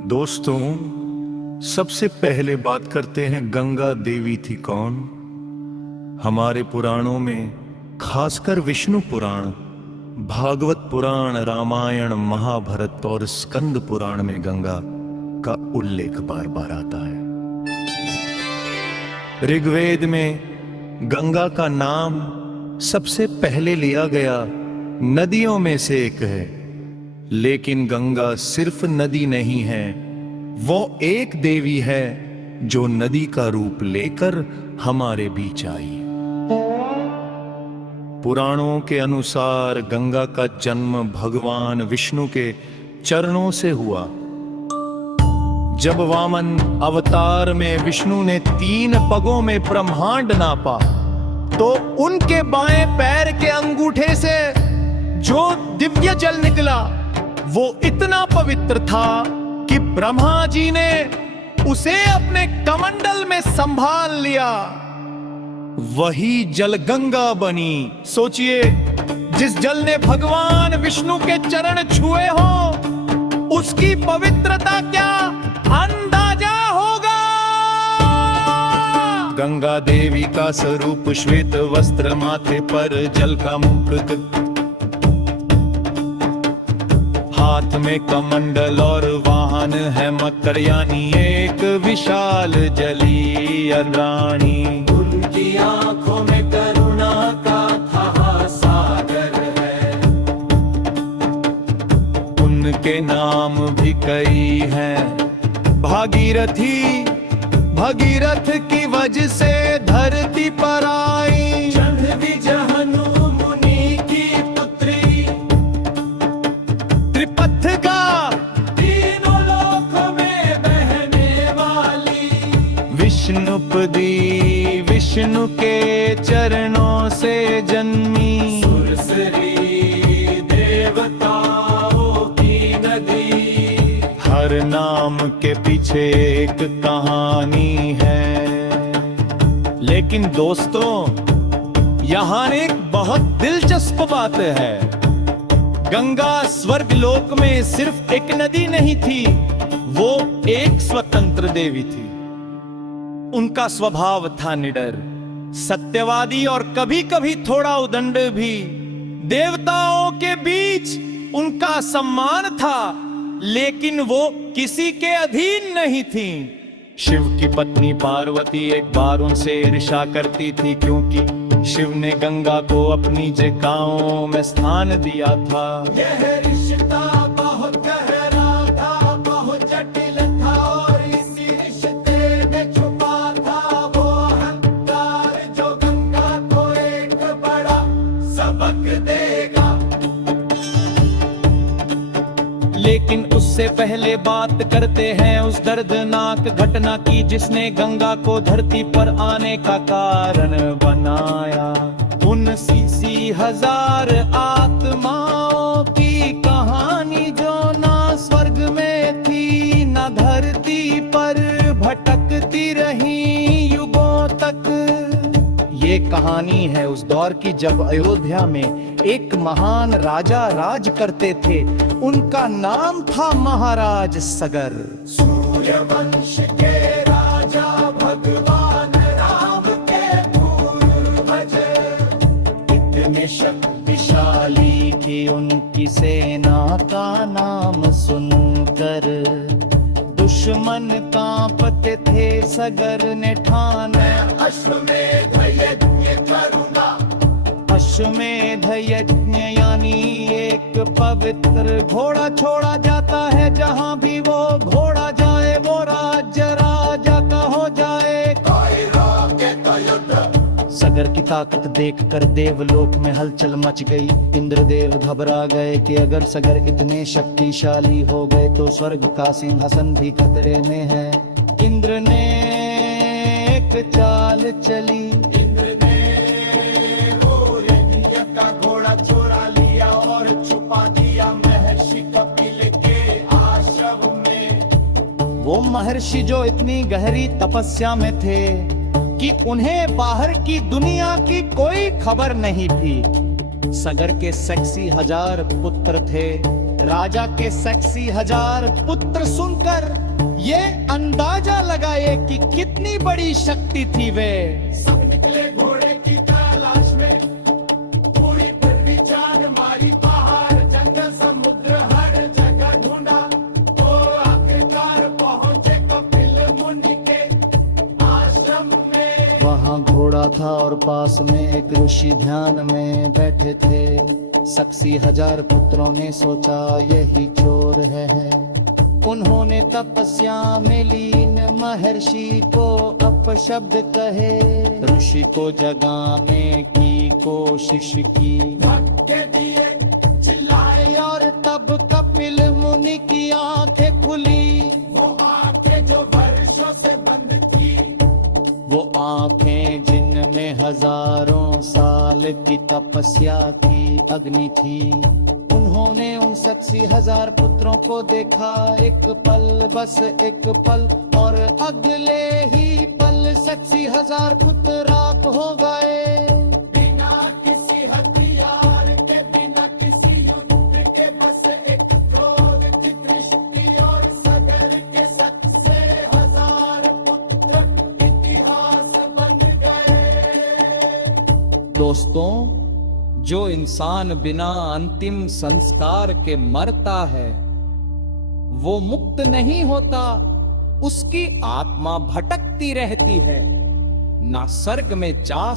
दोस्तों, सबसे पहले बात करते हैं गंगा देवी थी कौन। हमारे पुराणों में, खासकर विष्णु पुराण, भागवत पुराण, रामायण, महाभारत और स्कंद पुराण में गंगा का उल्लेख बार बार आता है। ऋग्वेद में गंगा का नाम सबसे पहले लिया गया नदियों में से एक है, लेकिन गंगा सिर्फ नदी नहीं है, वो एक देवी है जो नदी का रूप लेकर हमारे बीच आई। पुराणों के अनुसार गंगा का जन्म भगवान विष्णु के चरणों से हुआ। जब वामन अवतार में विष्णु ने 3 पगों में ब्रह्मांड नापा, तो उनके बाएं पैर के अंगूठे से जो दिव्य जल निकला वो इतना पवित्र था कि ब्रह्मा जी ने उसे अपने कमंडल में संभाल लिया। वही जल गंगा बनी। सोचिए, जिस जल ने भगवान विष्णु के चरण छुए हो, उसकी पवित्रता क्या अंदाजा होगा। गंगा देवी का स्वरूप श्वेत वस्त्र, माथे पर जल का मुकुट, हाथ में कमंडल और वाहन है मकर, यानी एक विशाल जलीय रानी। उनकी आंखों में करुणा का था सागर है। उनके नाम भी कई हैं। भागीरथी, भगीरथ की वजह से धरती पर आई। जाह्नवी जहनु मुनि की पुत्री, त्रिपथगा तीनों लोक में बहने वाली। विष्णुपदी, विष्णु के चरणों से जन्मी। सुरसरी, देवताओं की नदी। हर नाम के पीछे एक कहानी है। लेकिन दोस्तों, यहाँ एक बहुत दिलचस्प बात है। गंगा स्वर्गलोक में सिर्फ एक नदी नहीं थी, वो एक स्वतंत्र देवी थी। उनका स्वभाव था निडर, सत्यवादी और कभी कभी थोड़ा उदंड भी। देवताओं के बीच उनका सम्मान था, लेकिन वो किसी के अधीन नहीं थी। शिव की पत्नी पार्वती एक बार उनसे ईर्ष्या करती थी, क्योंकि शिव ने गंगा को अपनी जटाओं में स्थान दिया था। यह रिश्ता बहुत गहरा था, बहुत जटिल था, और इसी रिश्ते में छुपा था वो अहंकार जो गंगा को एक बड़ा सबक देगा। लेकिन उससे पहले बात करते हैं उस दर्दनाक घटना की, जिसने गंगा को धरती पर आने का कारण बनाया। उन 80,000 आत्माओं की कहानी जो ना स्वर्ग में थी ना धरती पर, भटकती रही युगों तक। ये कहानी है उस दौर की जब अयोध्या में एक महान राजा राज करते थे। उनका नाम था महाराज सगर। सूर्यवंश के राजा भगवान राम के पूर्वज, इतने शक्तिशाली कि उनकी सेना का नाम सुनकर दुश्मन कांपते थे। सगर ने ठाना, अश्वमेध यज्ञ करूंगा। अश्वमेध यज्ञ यानी एक पवित्र घोड़ा छोड़ा जाता है। जहां भी वो घोड़ा जाए वो राज्य राजा का हो जाए। सगर की ताकत देखकर देवलोक में हलचल मच गई। इंद्रदेव घबरा गए कि अगर सगर इतने शक्तिशाली हो गए तो स्वर्ग का सिंहासन भी खतरे में है। इंद्र ने एक चाल चली। इंद्र ने वो यज्ञ का घोड़ा चुरा लिया और छुपा दिया महर्षि कपिल के आश्रम में। वो महर्षि जो इतनी गहरी तपस्या में थे कि उन्हें बाहर की दुनिया की कोई खबर नहीं थी। सगर के 80,000 पुत्र थे, राजा के सक्सी 1000 पुत्र सुनकर ये अंदाजा लगाए कि कितनी बड़ी शक्ति थी वे। सब निकले घोड़े की तलाश में, पूरी फिर जान मारी, पहाड़ जंगल समुद्र हर जगह ढूंढा, तो आखिरकार पहुंचे कपिल मुनि के आश्रम में। वहाँ घोड़ा था और पास में एक ऋषि ध्यान में बैठे थे। सक्सी 1000 पुत्रों ने सोचा यही चोर है। उन्होंने तपस्या में लीन महर्षि को अपशब्द कहे, ऋषि को जगाने की कोशिश की, धक्के दिए, चिल्लाए, और तब कपिल मुनि की आंखें खुली। वो आंखें जो वर्षों से बंद थी, वो आंखें जिनमें हजारों साल की तपस्या की अग्नि थी। उन्होंने उन सक्सी 1000 पुत्रों को देखा, एक पल, बस एक पल, और अगले ही पल सक्सी 1000 पुत्र राख हो गए। बिना किसी हथियार के, बिना किसी युद्ध के, बस एक क्रोध की दृष्टि और सगर के सक्से 1000 पुत्र इतिहास बन गए। दोस्तों, जो इंसान बिना अंतिम संस्कार के मरता है वो मुक्त नहीं होता, उसकी आत्मा भटकती रहती है, ना स्वर्ग में जा